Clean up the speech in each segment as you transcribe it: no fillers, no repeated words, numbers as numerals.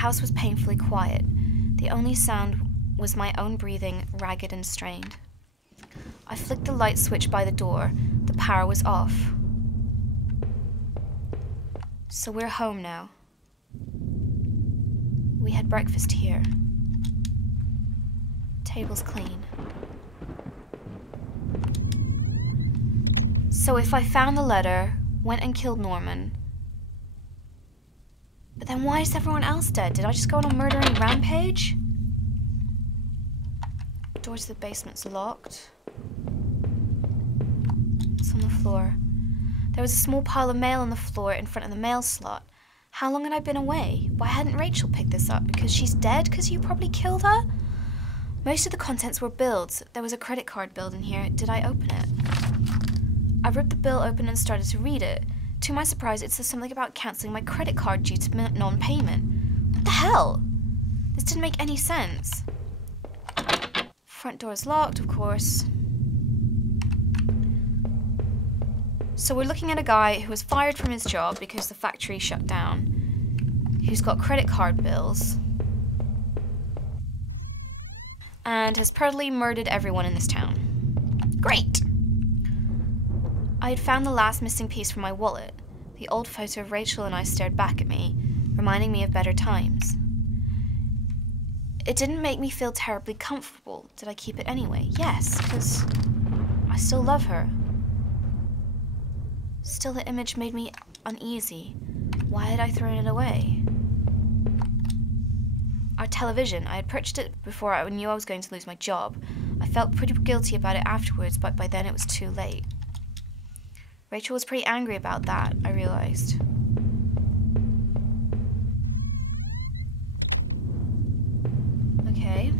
house was painfully quiet. The only sound was my own breathing, ragged and strained. I flicked the light switch by the door. The power was off. So we're home now. We had breakfast here. Table's clean. So if I found the letter, went and killed Norman, but then why is everyone else dead? Did I just go on a murdering rampage? Door to the basement's locked. It's on the floor. There was a small pile of mail on the floor in front of the mail slot. How long had I been away? Why hadn't Rachel picked this up? Because she's dead? Because you probably killed her? Most of the contents were bills. There was a credit card bill in here. Did I open it? I ripped the bill open and started to read it. To my surprise, it says something about cancelling my credit card due to non-payment. What the hell? This didn't make any sense. Front door's locked, of course. So we're looking at a guy who was fired from his job because the factory shut down, who's got credit card bills, and has permanently murdered everyone in this town. Great! I had found the last missing piece from my wallet. The old photo of Rachel and I stared back at me, reminding me of better times. It didn't make me feel terribly comfortable. Did I keep it anyway? Yes, because I still love her. Still, the image made me uneasy. Why had I thrown it away? Our television. I had purchased it before I knew I was going to lose my job. I felt pretty guilty about it afterwards, but by then it was too late. Rachel was pretty angry about that, I realized. Okay.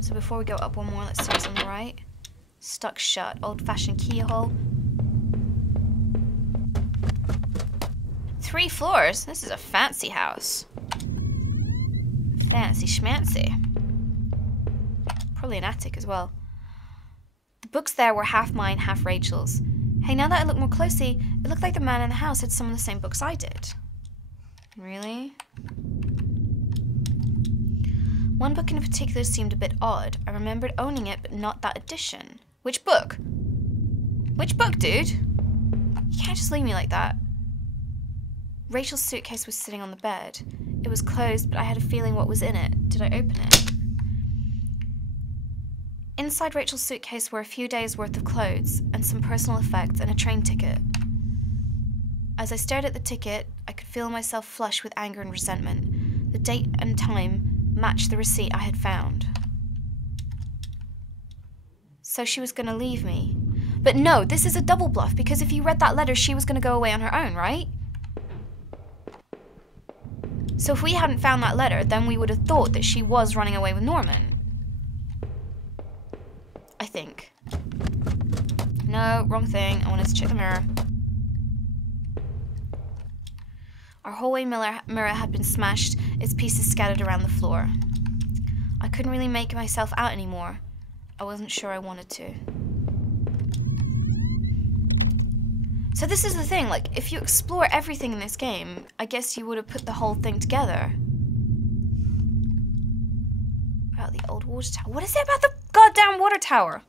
So before we go up one more, let's see what's on the right. Stuck shut. Old-fashioned keyhole. 3 floors? This is a fancy house. Fancy schmancy. Probably an attic as well. The books there were half mine, half Rachel's. Hey, now that I look more closely, it looked like the man in the house had some of the same books I did. Really? One book in particular seemed a bit odd. I remembered owning it, but not that edition. Which book? Which book, dude? You can't just leave me like that. Rachel's suitcase was sitting on the bed. It was closed, but I had a feeling what was in it. Did I open it? Inside Rachel's suitcase were a few days' worth of clothes and some personal effects and a train ticket. As I stared at the ticket, I could feel myself flush with anger and resentment. The date and time matched the receipt I had found. So she was going to leave me. But no, this is a double bluff, because if you read that letter, she was going to go away on her own, right? So if we hadn't found that letter, then we would have thought that she was running away with Norman. I think. No, wrong thing. I wanted to check the mirror. Our hallway mirror had been smashed, its pieces scattered around the floor. I couldn't really make myself out anymore. I wasn't sure I wanted to. So this is the thing, like, if you explore everything in this game, I guess you would have put the whole thing together. About the old water tower. What is it about the goddamn water tower?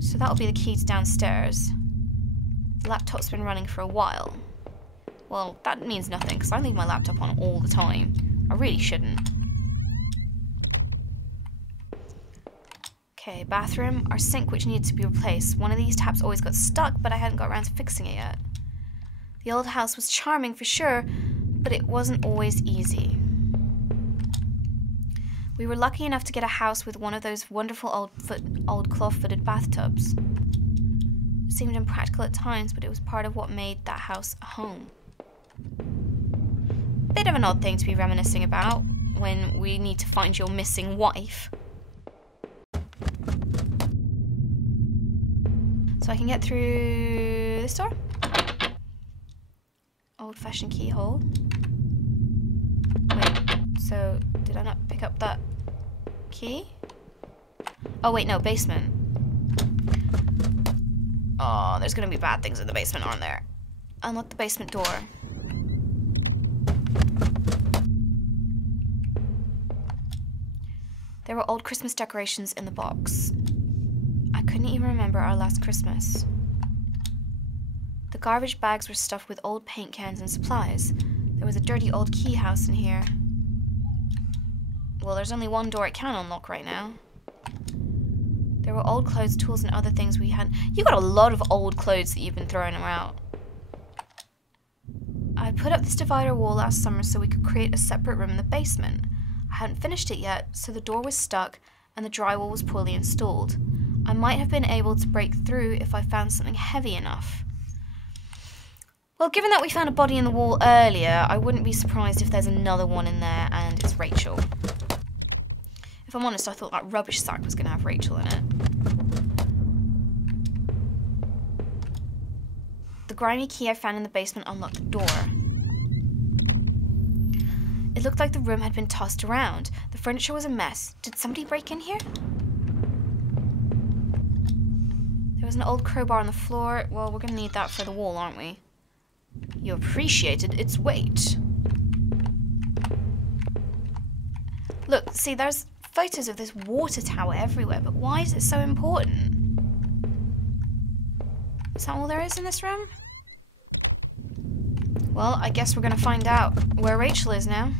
So that'll be the key to downstairs. The laptop's been running for a while. Well, that means nothing, because I leave my laptop on all the time. I really shouldn't. Okay, bathroom. Our sink, which needed to be replaced. One of these taps always got stuck, but I hadn't got around to fixing it yet. The old house was charming for sure, but it wasn't always easy. We were lucky enough to get a house with one of those wonderful old claw-footed bathtubs. It seemed impractical at times, but it was part of what made that house a home. Bit of an odd thing to be reminiscing about when we need to find your missing wife. So I can get through this door. Old-fashioned keyhole. Wait, so did I not pick up that key? Oh wait, no, basement. Oh, there's gonna be bad things in the basement, aren't there? Unlock the basement door. There were old Christmas decorations in the box. I couldn't even remember our last Christmas. The garbage bags were stuffed with old paint cans and supplies. There was a dirty old key house in here. Well, there's only one door it can unlock right now. There were old clothes, tools, and other things we hadn't... You got a lot of old clothes that you've been throwing out. I put up this divider wall last summer so we could create a separate room in the basement. I hadn't finished it yet, so the door was stuck and the drywall was poorly installed. I might have been able to break through if I found something heavy enough. Well, given that we found a body in the wall earlier, I wouldn't be surprised if there's another one in there and it's Rachael. If I'm honest, I thought that rubbish sack was going to have Rachael in it. The grimy key I found in the basement unlocked the door. It looked like the room had been tossed around. The furniture was a mess. Did somebody break in here? There was an old crowbar on the floor. Well, we're going to need that for the wall, aren't we? You appreciated its weight. Look, see, there's photos of this water tower everywhere, but why is it so important? Is that all there is in this room? Well, I guess we're gonna find out where Rachael is now.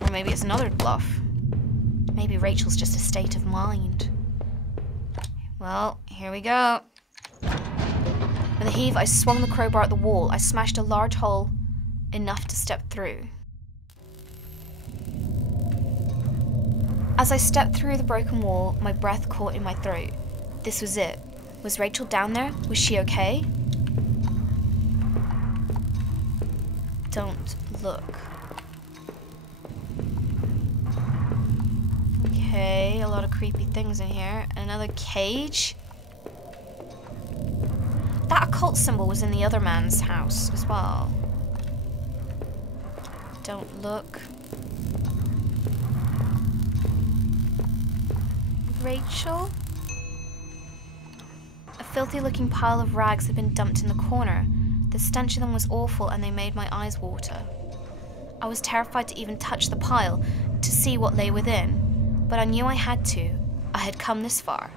Or maybe it's another bluff. Maybe Rachel's just a state of mind. Well, here we go. With a heave, I swung the crowbar at the wall. I smashed a large hole enough to step through. As I stepped through the broken wall, my breath caught in my throat. This was it. Was Rachael down there? Was she okay? Don't look. Okay, a lot of creepy things in here. Another cage. That occult symbol was in the other man's house as well. Don't look. Rachael? A filthy looking pile of rags had been dumped in the corner. The stench of them was awful and they made my eyes water. I was terrified to even touch the pile to see what lay within, but I knew I had to. I had come this far.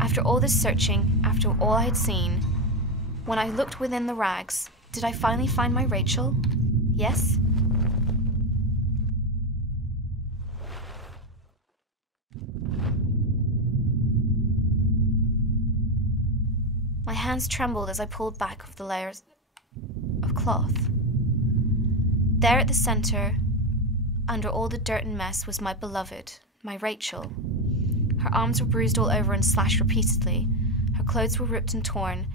After all this searching, after all I had seen, when I looked within the rags, did I finally find my Rachael? Yes? My hands trembled as I pulled back of the layers of cloth. There at the center, under all the dirt and mess, was my beloved, my Rachael. Her arms were bruised all over and slashed repeatedly. Her clothes were ripped and torn,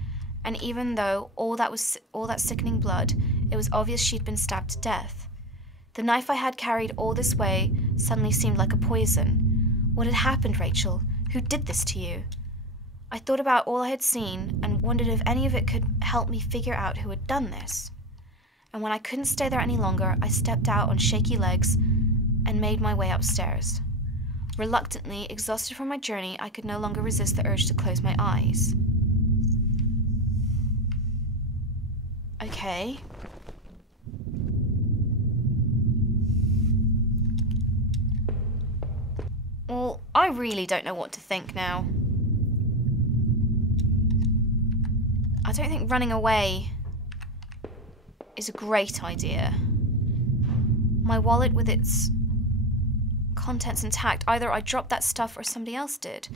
and even though all that sickening blood, it was obvious she'd been stabbed to death. The knife I had carried all this way suddenly seemed like a poison. What had happened, Rachael? Who did this to you? I thought about all I had seen and wondered if any of it could help me figure out who had done this. And when I couldn't stay there any longer, I stepped out on shaky legs and made my way upstairs. Reluctantly, exhausted from my journey, I could no longer resist the urge to close my eyes. Okay. Well, I really don't know what to think now. I don't think running away is a great idea. My wallet with its contents intact. Either I dropped that stuff or somebody else did.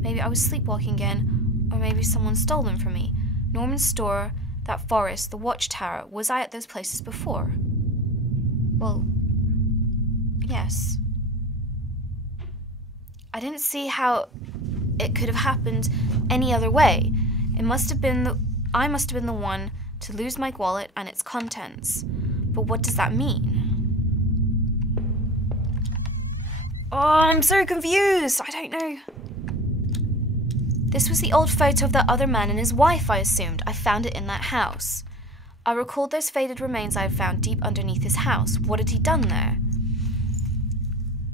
Maybe I was sleepwalking again, or maybe someone stole them from me. Norman's store, that forest, the watchtower. Was I at those places before? Well, yes. I didn't see how it could have happened any other way. I must have been the one to lose my wallet and its contents. But what does that mean? Oh, I'm so confused. I don't know. This was the old photo of that other man and his wife, I assumed. I found it in that house. I recalled those faded remains I had found deep underneath his house. What had he done there?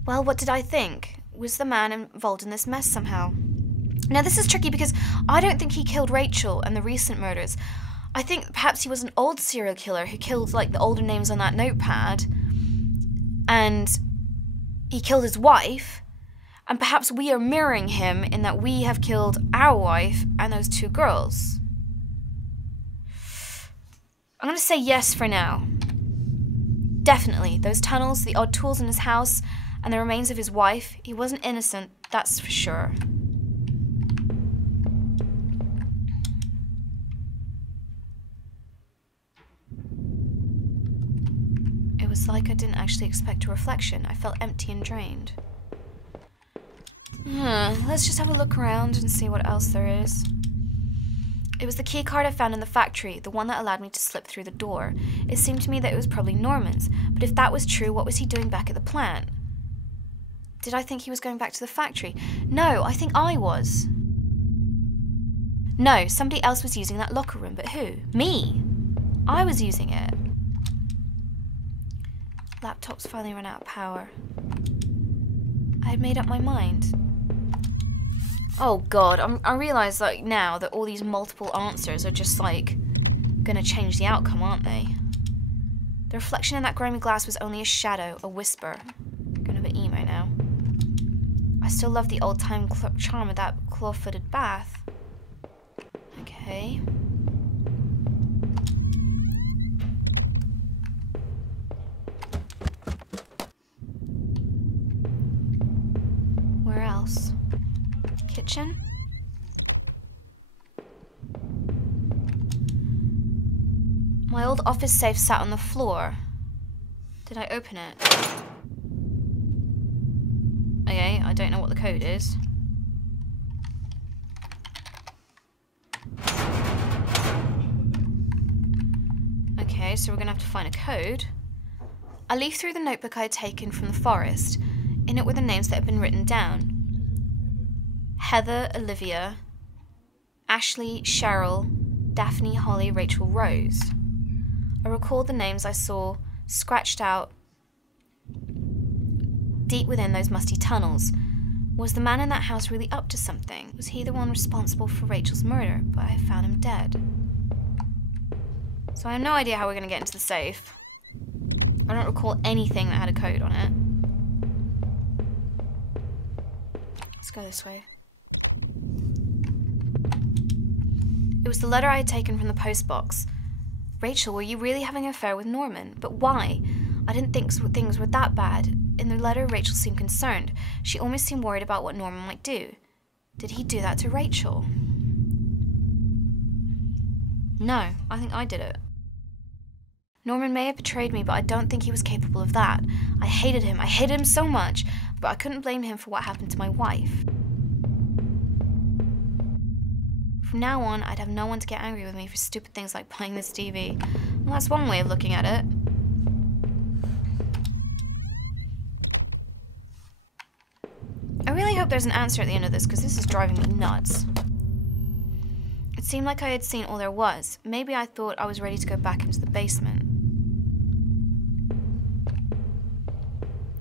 Well, what did I think? Was the man involved in this mess somehow? Now, this is tricky because I don't think he killed Rachael and the recent murders. I think perhaps he was an old serial killer who killed, like, the older names on that notepad. And he killed his wife. And perhaps we are mirroring him in that we have killed our wife and those 2 girls. I'm going to say yes for now. Definitely. Those tunnels, the odd tools in his house, and the remains of his wife. He wasn't innocent, that's for sure. It was like I didn't actually expect a reflection. I felt empty and drained. Let's just have a look around and see what else there is. It was the key card I found in the factory, the one that allowed me to slip through the door. It seemed to me that it was probably Norman's, but if that was true, what was he doing back at the plant? Did I think he was going back to the factory? No, I think I was. No, somebody else was using that locker room, but who? Me! I was using it. Laptop's finally run out of power. I had made up my mind. Oh god, I realise like now that all these multiple answers are just like gonna change the outcome, aren't they? The reflection in that grimy glass was only a shadow, a whisper. Going a bit emo now. I still love the old-time charm of that claw-footed bath. Okay. Where else? Kitchen? My old office safe sat on the floor. Did I open it? Okay, I don't know what the code is. Okay, so we're gonna have to find a code. I leafed through the notebook I had taken from the forest. In it were the names that had been written down. Heather, Olivia, Ashley, Cheryl, Daphne, Holly, Rachel, Rose. I recalled the names I saw scratched out deep within those musty tunnels. Was the man in that house really up to something? Was he the one responsible for Rachel's murder, but I had found him dead? So I have no idea how we're going to get into the safe. I don't recall anything that had a code on it. Let's go this way. It was the letter I had taken from the postbox. Rachel, were you really having an affair with Norman? But why? I didn't think things were that bad. In the letter, Rachel seemed concerned. She almost seemed worried about what Norman might do. Did he do that to Rachel? No, I think I did it. Norman may have betrayed me, but I don't think he was capable of that. I hated him so much, but I couldn't blame him for what happened to my wife. From now on, I'd have no one to get angry with me for stupid things like buying this TV. Well, that's one way of looking at it. I really hope there's an answer at the end of this, because this is driving me nuts. It seemed like I had seen all there was. Maybe I thought I was ready to go back into the basement.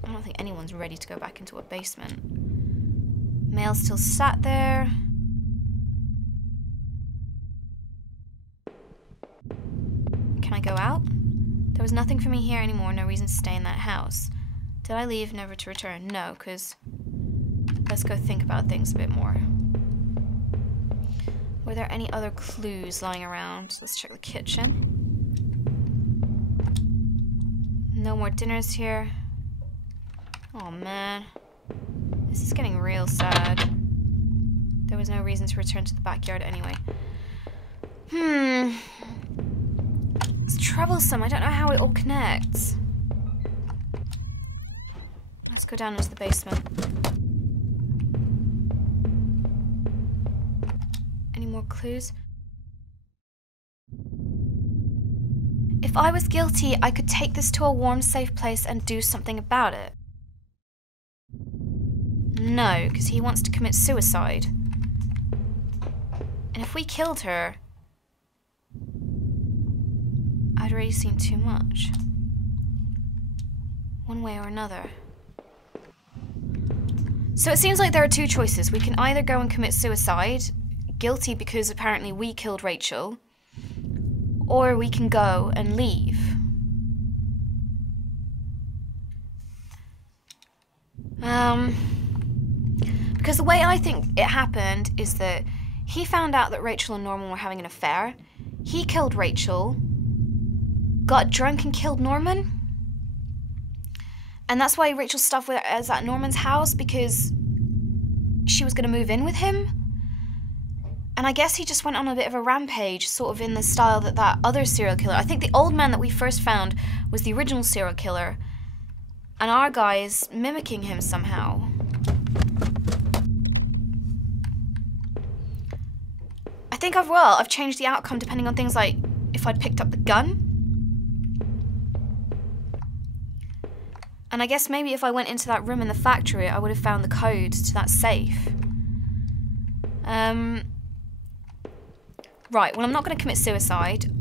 I don't think anyone's ready to go back into a basement. Mail still sat there. Can I go out? There was nothing for me here anymore, no reason to stay in that house. Did I leave, never to return? No, because let's go think about things a bit more. Were there any other clues lying around? Let's check the kitchen. No more dinners here. Oh man. This is getting real sad. There was no reason to return to the backyard anyway. It's troublesome. I don't know how it all connects. Let's go down into the basement. Any more clues? If I was guilty, I could take this to a warm, safe place and do something about it. No, because he wants to commit suicide. And if we killed her, I'd already seen too much. One way or another. So it seems like there are two choices. We can either go and commit suicide, guilty because apparently we killed Rachel, or we can go and leave. Because the way I think it happened is that he found out that Rachael and Norman were having an affair. He killed Rachael, got drunk and killed Norman. And that's why Rachel's stuff was at Norman's house, because she was going to move in with him. And I guess he just went on a bit of a rampage, sort of in the style that that other serial killer. I think the old man that we first found was the original serial killer. And our guy is mimicking him somehow. I think I've changed the outcome depending on things like if I'd picked up the gun. And I guess maybe if I went into that room in the factory, I would have found the code to that safe. Right, well, I'm not going to commit suicide,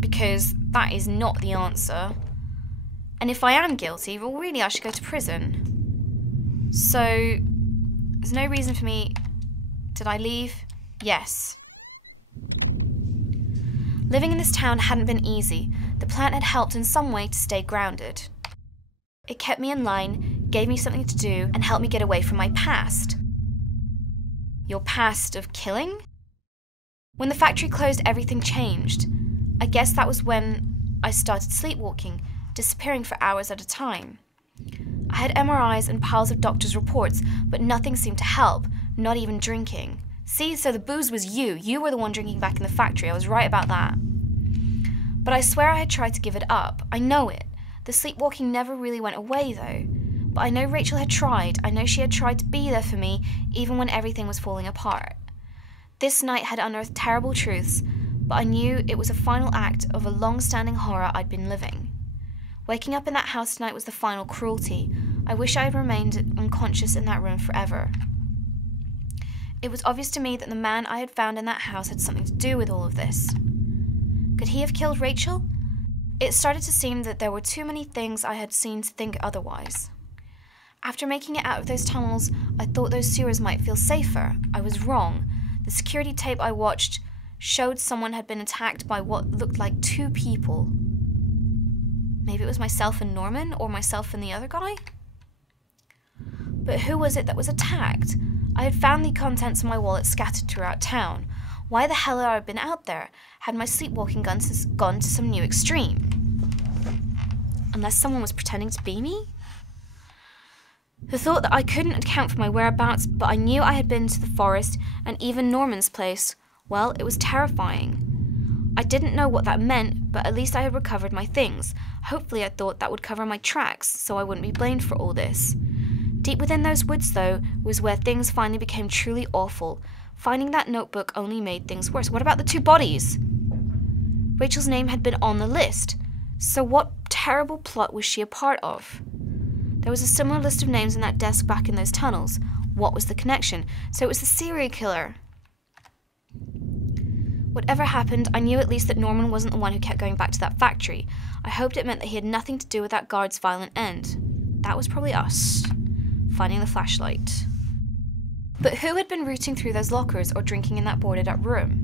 because that is not the answer. And if I am guilty, well, really, I should go to prison. So, there's no reason for me... Did I leave? Yes. Living in this town hadn't been easy. The plant had helped in some way to stay grounded. It kept me in line, gave me something to do, and helped me get away from my past. Your past of killing? When the factory closed, everything changed. I guess that was when I started sleepwalking, disappearing for hours at a time. I had MRIs and piles of doctors' reports, but nothing seemed to help, not even drinking. See, so the booze was you. You were the one drinking back in the factory. I was right about that. But I swear I had tried to give it up. I know it. The sleepwalking never really went away, though. But I know Rachael had tried. I know she had tried to be there for me, even when everything was falling apart. This night had unearthed terrible truths, but I knew it was a final act of a long-standing horror I'd been living. Waking up in that house tonight was the final cruelty. I wish I had remained unconscious in that room forever. It was obvious to me that the man I had found in that house had something to do with all of this. Could he have killed Rachael? It started to seem that there were too many things I had seen to think otherwise. After making it out of those tunnels, I thought those sewers might feel safer. I was wrong. The security tape I watched showed someone had been attacked by what looked like two people. Maybe it was myself and Norman, or myself and the other guy? But who was it that was attacked? I had found the contents of my wallet scattered throughout town. Why the hell had I been out there? Had my sleepwalking gone to some new extreme? Unless someone was pretending to be me? The thought that I couldn't account for my whereabouts, but I knew I had been to the forest and even Norman's place, well, it was terrifying. I didn't know what that meant, but at least I had recovered my things. Hopefully I thought that would cover my tracks, so I wouldn't be blamed for all this. Deep within those woods, though, was where things finally became truly awful. Finding that notebook only made things worse. What about the two bodies? Rachael's name had been on the list, so what terrible plot was she a part of? There was a similar list of names in that desk back in those tunnels. What was the connection? So it was the serial killer. Whatever happened, I knew at least that Norman wasn't the one who kept going back to that factory. I hoped it meant that he had nothing to do with that guard's violent end. That was probably us, finding the flashlight. But who had been rooting through those lockers or drinking in that boarded-up room?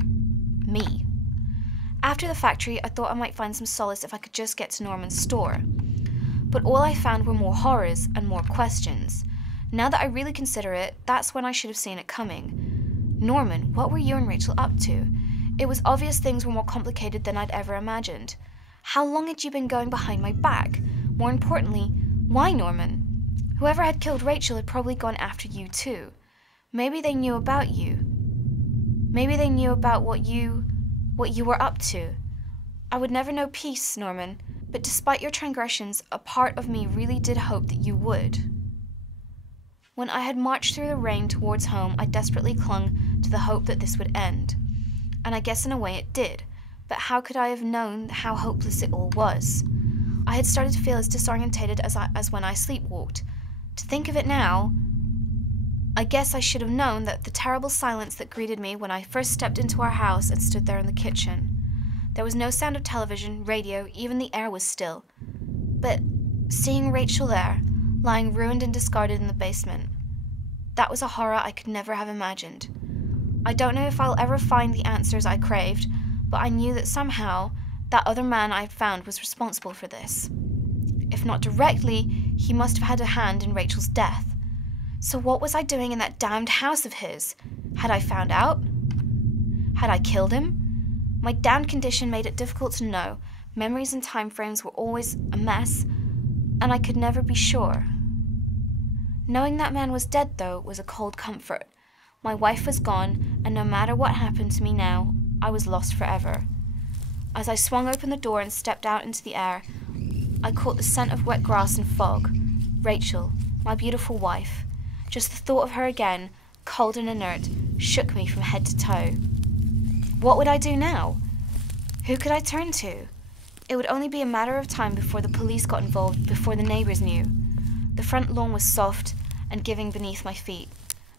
Me. After the factory, I thought I might find some solace if I could just get to Norman's store. But all I found were more horrors and more questions. Now that I really consider it, that's when I should have seen it coming. Norman, what were you and Rachael up to? It was obvious things were more complicated than I'd ever imagined. How long had you been going behind my back? More importantly, why Norman? Whoever had killed Rachael had probably gone after you too. Maybe they knew about you. Maybe they knew about what you were up to. I would never know peace, Norman, but despite your transgressions, a part of me really did hope that you would. When I had marched through the rain towards home, I desperately clung to the hope that this would end. And I guess in a way it did, but how could I have known how hopeless it all was? I had started to feel as disorientated as when I sleepwalked. To think of it now, I guess I should have known that the terrible silence that greeted me when I first stepped into our house and stood there in the kitchen. There was no sound of television, radio, even the air was still. But seeing Rachael there, lying ruined and discarded in the basement, that was a horror I could never have imagined. I don't know if I'll ever find the answers I craved, but I knew that somehow that other man I'd found was responsible for this. If not directly, he must have had a hand in Rachel's death. So what was I doing in that damned house of his? Had I found out? Had I killed him? My damned condition made it difficult to know. Memories and time frames were always a mess, and I could never be sure. Knowing that man was dead, though, was a cold comfort. My wife was gone, and no matter what happened to me now, I was lost forever. As I swung open the door and stepped out into the air, I caught the scent of wet grass and fog. Rachael, my beautiful wife. Just the thought of her again, cold and inert, shook me from head to toe. What would I do now? Who could I turn to? It would only be a matter of time before the police got involved, before the neighbours knew. The front lawn was soft and giving beneath my feet,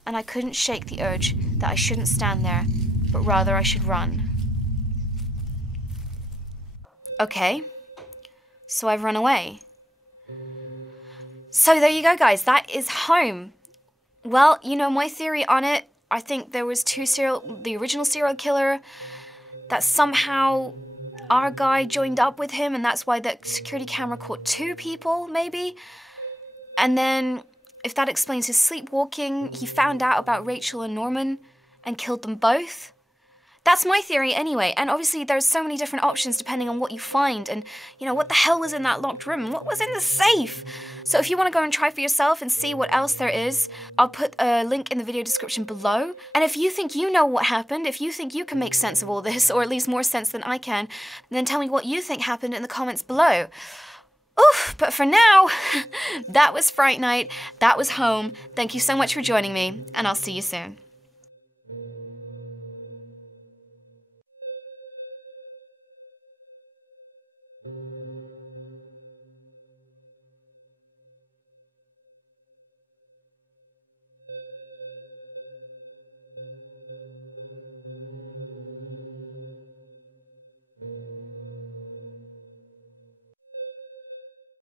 and I couldn't shake the urge that I shouldn't stand there, but rather I should run. Okay, so I've run away. So there you go, guys. That is home. Well, you know, my theory on it, I think there was the original serial killer, that somehow our guy joined up with him, and that's why the security camera caught 2 people, maybe. And then, if that explains his sleepwalking, he found out about Rachael and Norman and killed them both. That's my theory anyway, and obviously there's so many different options depending on what you find, and, you know, what the hell was in that locked room? What was in the safe? So if you want to go and try for yourself and see what else there is, I'll put a link in the video description below. And if you think you know what happened, if you think you can make sense of all this, or at least more sense than I can, then tell me what you think happened in the comments below. Oof, but for now, that was Fright Night, that was home. Thank you so much for joining me, and I'll see you soon.